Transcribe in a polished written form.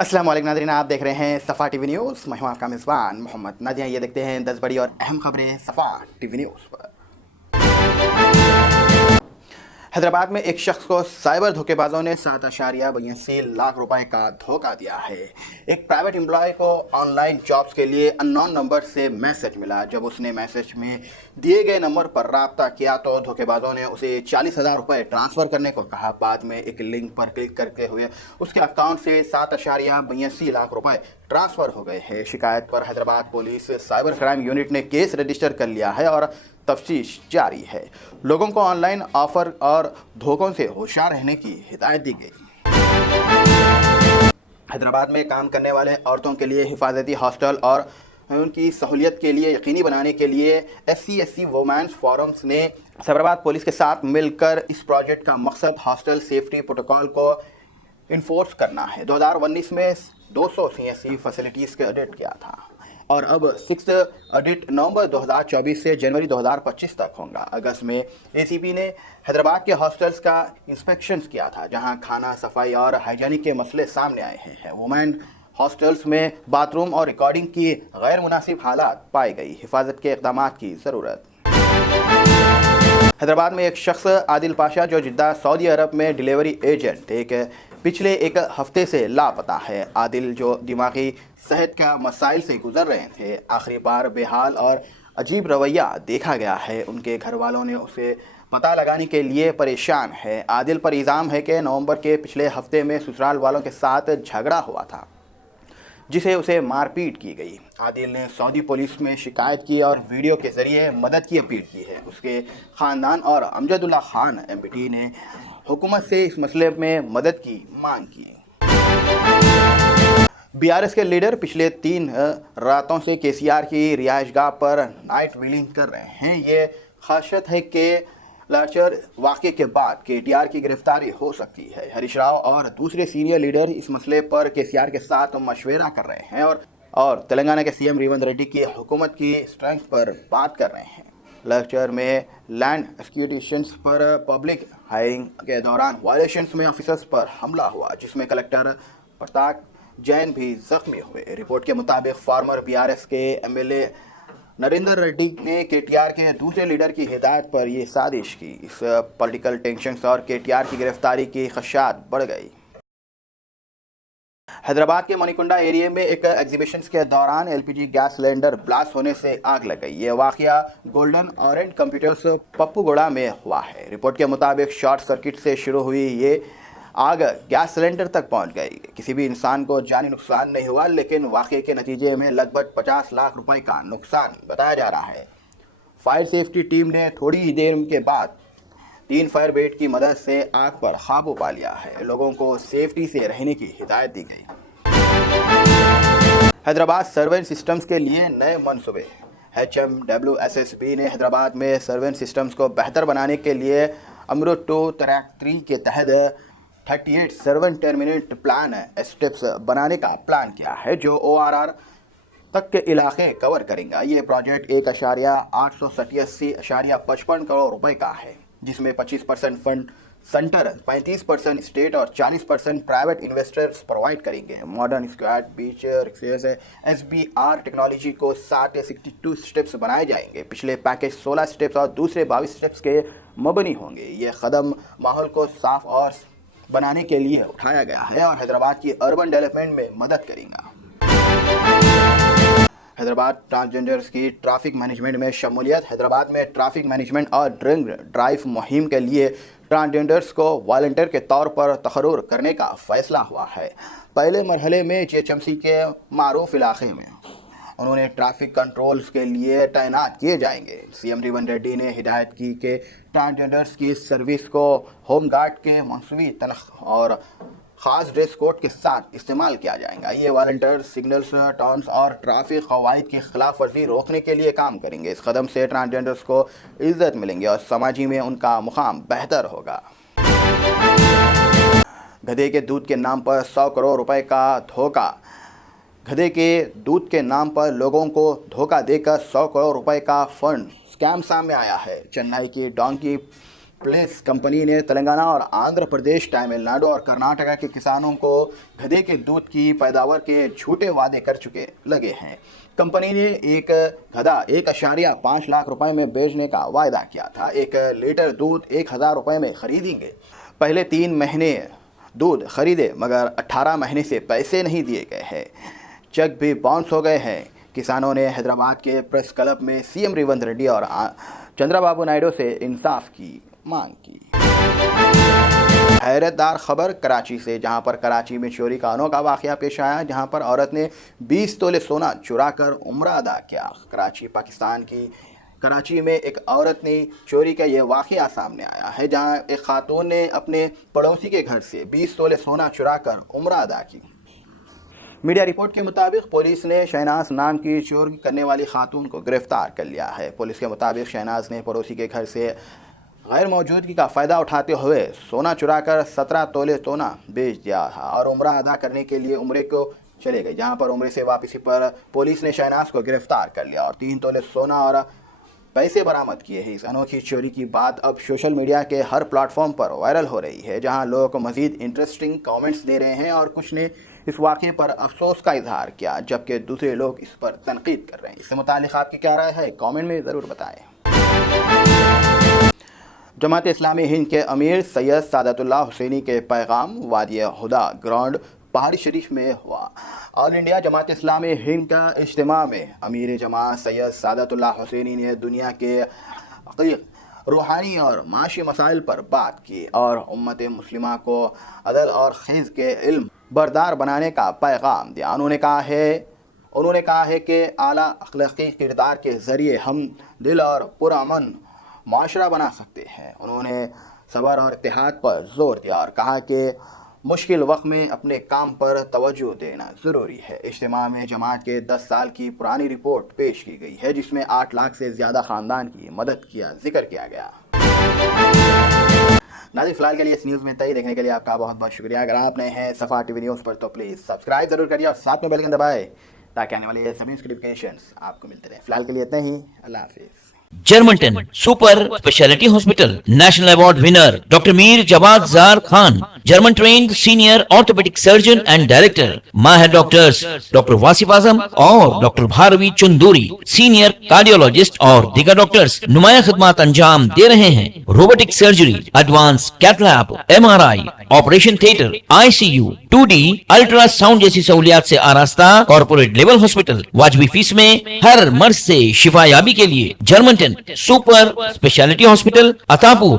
अस्सलाम वालेकुम नाज़रीन, आप देख रहे हैं सफ़ा टीवी न्यूज़। मैं हूं आपका मेज़बान मोहम्मद नादिया। ये देखते हैं 10 बड़ी और अहम खबरें सफ़ा टीवी न्यूज़ पर। हैदराबाद में एक शख्स को साइबर धोखेबाजों ने 7.82 लाख रुपए का धोखा दिया है। एक प्राइवेट एम्प्लॉय को ऑनलाइन जॉब्स के लिए अननोन नंबर से मैसेज मिला। जब उसने मैसेज में दिए गए नंबर पर राब्ता किया तो धोखेबाजों ने उसे 40,000 रुपये ट्रांसफ़र करने को कहा। बाद में एक लिंक पर क्लिक करते हुए उसके अकाउंट से 7.82 लाख रुपए ट्रांसफ़र हो गए हैं। शिकायत पर Hyderabad police cyber crime unit ने केस रजिस्टर कर लिया है और तफ्तीश जारी है। लोगों को ऑनलाइन ऑफर और धोखों से होशियार रहने की हिदायत दी गई। हैदराबाद में काम करने वाले औरतों के लिए हिफाजती हॉस्टल और उनकी सहूलियत के लिए यकीनी बनाने के लिए SC वुमेन्स फोरम्स ने हैदराबाद पुलिस के साथ मिलकर इस प्रोजेक्ट का मकसद हॉस्टल सेफ्टी प्रोटोकॉल को इन्फोर्स करना है। 2019 में 200 CSC फैसिलिटीज़ का ऑडिट किया था और अब 6th ऑडिट नवंबर 2024 से जनवरी 2025 तक होगा। अगस्त में ACP ने हैदराबाद के हॉस्टल्स का इंस्पेक्शन किया था, जहां खाना, सफाई और हाइजीनिक के मसले सामने आए हैं। वुमेन हॉस्टल्स में बाथरूम और रिकॉर्डिंग की गैर मुनासिब हालात पाई गई। हिफाजत के इक़दाम की ज़रूरत। हैदराबाद में एक शख्स आदिल पाशा, जो जिद्दा सऊदी अरब में डिलीवरी एजेंट पिछले एक हफ्ते से लापता है। आदिल, जो दिमागी सेहत का मसाइल से गुजर रहे थे, आखिरी बार बेहाल और अजीब रवैया देखा गया है। उनके घर वालों ने उसे पता लगाने के लिए परेशान है। आदिल पर इल्ज़ाम है कि नवंबर के पिछले हफ्ते में ससुराल वालों के साथ झगड़ा हुआ था, जिसे उसे मारपीट की गई। आदिल ने सऊदी पुलिस में शिकायत की और वीडियो के ज़रिए मदद की अपील की है। उसके ख़ानदान और अमजदुल्ला खान MBT ने हुकूमत से इस मसले में मदद की मांग की। BRS के लीडर पिछले 3 रातों से KCR की रिहाइशगाह पर नाइट व्हीलिंग कर रहे हैं। ये खासियत है कि लाचर वाक़े के बाद KTR की गिरफ्तारी हो सकती है। हरीश राव और दूसरे सीनियर लीडर इस मसले पर KCR के साथ मशवरा कर रहे हैं और तेलंगाना के CM रेवंत रेड्डी की हुकूमत की स्ट्रेंथ पर बात कर रहे हैं। लेक्चर में लैंड एक्विजिशंस पर पब्लिक हायरिंग के दौरान वायलेशंस में ऑफिसर्स पर हमला हुआ, जिसमें कलेक्टर प्रताप जैन भी जख्मी हुए। रिपोर्ट के मुताबिक फार्मर BRS के MLA नरेंद्र रेड्डी ने KTR के दूसरे लीडर की हिदायत पर यह साजिश की। इस पॉलिटिकल टेंशन्स और KTR की गिरफ्तारी की खदशात बढ़ गई। हैदराबाद के मणिकुंडा एरिया में एक एग्जीबिशन के दौरान LPG गैस सिलेंडर ब्लास्ट होने से आग लग गई। यह वाकया गोल्डन ऑरेंज कंप्यूटर्स पप्पूगोड़ा में हुआ है। रिपोर्ट के मुताबिक शॉर्ट सर्किट से शुरू हुई ये आग गैस सिलेंडर तक पहुंच गई। किसी भी इंसान को जानी नुकसान नहीं हुआ, लेकिन वाकये के नतीजे में लगभग 50 लाख रुपए का नुकसान बताया जा रहा है। फायर सेफ्टी टीम ने थोड़ी ही देर के बाद 3 फायर ब्रिगेड की मदद से आग पर काबू पा लिया है। लोगों को सेफ्टी से रहने की हिदायत दी गई। हैदराबाद सर्वेलेंस सिस्टम्स के लिए नए मनसूबे। HMWSSB ने हैदराबाद में सर्वेलेंस सिस्टम्स को बेहतर बनाने के लिए अमृत 2 ट्रैक 3 के तहत 38 सर्वेलेंस टर्मिनेट प्लान स्टेप्स बनाने का प्लान किया है, जो ORR तक के इलाके कवर करेंगे। ये प्रोजेक्ट 1,887.55 करोड़ रुपए का है, जिसमें 25% फंड सेंटर, 35% स्टेट और 40% प्राइवेट इन्वेस्टर्स प्रोवाइड करेंगे। मॉडर्न स्क्वाड बीच SBR टेक्नोलॉजी को 62 स्टेप्स बनाए जाएंगे। पिछले पैकेज 16 स्टेप्स और दूसरे 22 स्टेप्स के मबनी होंगे। ये कदम माहौल को साफ और बनाने के लिए उठाया गया है और हैदराबाद की अर्बन डेवलपमेंट में मदद करेगा। हैदराबाद ट्रांसजेंडर्स की ट्रैफिक मैनेजमेंट में शमूलियत। हैदराबाद में ट्रैफिक मैनेजमेंट और ड्रिंक ड्राइव मुहिम के लिए ट्रांसजेंडर्स को वॉलंटियर के तौर पर तकर्रुर करने का फैसला हुआ है। पहले मरहले में GHMC के मारूफ इलाके में उन्होंने ट्रैफिक कंट्रोल्स के लिए तैनात किए जाएंगे। CM रेवंत रेड्डी ने हिदायत की कि ट्रांसजेंडर्स की सर्विस को होमगार्ड के मनसूबी तनख्वाह और ख़ास ड्रेस कोड के साथ इस्तेमाल किया जाएगा। ये वॉलंटियर सिग्नल्स, टर्न्स और ट्रैफिक क़वाइद की खिलाफ वर्जी रोकने के लिए काम करेंगे। इस कदम से ट्रांसजेंडर्स को इज्जत मिलेंगी और समाजी में उनका मुकाम बेहतर होगा। गधे के दूध के नाम पर 100 करोड़ रुपए का धोखा। गधे के दूध के नाम पर लोगों को धोखा देकर 100 करोड़ रुपए का फंड स्कैम सामने आया है। चेन्नई की डोंकी प्लेस कंपनी ने तेलंगाना और आंध्र प्रदेश, तमिलनाडु और कर्नाटका के किसानों को गधे के दूध की पैदावार के झूठे वादे कर चुके लगे हैं। कंपनी ने एक गधा 1.5 लाख रुपए में बेचने का वायदा किया था। 1 लीटर दूध 1000 रुपए में खरीदेंगे। पहले 3 महीने दूध खरीदे मगर 18 महीने से पैसे नहीं दिए गए हैं। चेक भी बाउंस हो गए हैं। किसानों ने हैदराबाद के प्रेस क्लब में सीएम रेवंत रेड्डी और चंद्रबाबू नायडू से इंसाफ की मांग की। हैरतदार खबर कराची से, जहां पर कराची में चोरी का अनोखा वाकया पेश आया, जहां पर औरत ने 20 तोले सोना चुराकर उम्रा अदा किया। कराची, पाकिस्तान की कराची में एक औरत ने चोरी का यह वाकया सामने आया है, जहां एक खातून ने अपने पड़ोसी के घर से 20 तोले सोना चुराकर उम्रा अदा की। मीडिया रिपोर्ट के मुताबिक पुलिस ने शहनाज नाम की चोरी करने वाली खातून को गिरफ्तार कर लिया है। पुलिस के मुताबिक शहनाज ने पड़ोसी के घर से गैर मौजूदगी का फ़ायदा उठाते हुए सोना चुराकर 17 तोले सोना बेच दिया था और उम्रा अदा करने के लिए उम्रे को चले गए। जहां पर उम्रे से वापसी पर पुलिस ने शहनाज को गिरफ्तार कर लिया और 3 तोले सोना और पैसे बरामद किए हैं। इस अनोखी चोरी की बात अब सोशल मीडिया के हर प्लेटफॉर्म पर वायरल हो रही है, जहां लोग मज़ीद इंटरेस्टिंग कमेंट्स दे रहे हैं और कुछ ने इस वाक़े पर अफसोस का इजहार किया, जबकि दूसरे लोग इस पर तनकीद कर रहे हैं। इससे मुताल्लिक़ आपकी क्या राय है, कमेंट में ज़रूर बताएं। जमात इस्लामी हिंद के अमीर सैयद सादतुल्लाह हुसैनी के पैगाम वादी हुदा ग्राउंड पहाड़ी शरीफ में हुआ। ऑल इंडिया जमात इस्लामी हिंद का इज्तिमा में अमीर जमात सैयद सादतुल्लाह हुसैनी ने दुनिया के अक़ीद, रूहानी और माशी मसाइल पर बात की और उम्मत मुस्लिमा को अदल और खैज़ के इल्म बरदार बनाने का पैगाम दिया। उन्होंने कहा है कि आला अखलाक़ी किरदार के ज़रिए हम दिल और पुरअमन माशरा बना सकते हैं। उन्होंने सब्र और इत्तेहाद पर जोर दिया और कहा कि मुश्किल वक्त में अपने काम पर तवज्जो देना ज़रूरी है। इज्तिमा में जमात के 10 साल की पुरानी रिपोर्ट पेश की गई है, जिसमें 8 लाख से ज़्यादा ख़ानदान की मदद किया जिक्र किया गया। नाज़रीन, फिलहाल के लिए इस न्यूज़ में तय देखने के लिए आपका बहुत बहुत शुक्रिया। अगर आप नए हैं सफ़ा टीवी न्यूज़ पर तो प्लीज़ सब्सक्राइब ज़रूर करिए और साथ में बेल आइकन दबाएं ताकि आने वाले सभी नोटिफिकेशंस आपको मिलते रहें। फिलहाल के लिए इतना ही, अल्लाह हाफिज़। जर्मनटन super speciality hospital, national award winner doctor Mir Jawad Jar Khan, German trained senior orthopaedic surgeon and director, माहिर डॉक्टर्स डॉक्टर वासिफ आजम और doctor Bharvi Chanduri, senior cardiologist और दीगर डॉक्टर्स नुमाया खिदमत अंजाम दे रहे हैं। Robotic surgery, advance cath lab, MRI, operation theatre, ICU, 2D ultrasound जैसी सहूलियात से आरास्ता कॉर्पोरेट लेवल हॉस्पिटल। वाजबी फीस में हर मर्ज से शिफायाबी के लिए Germanton super speciality hospital, Attapur.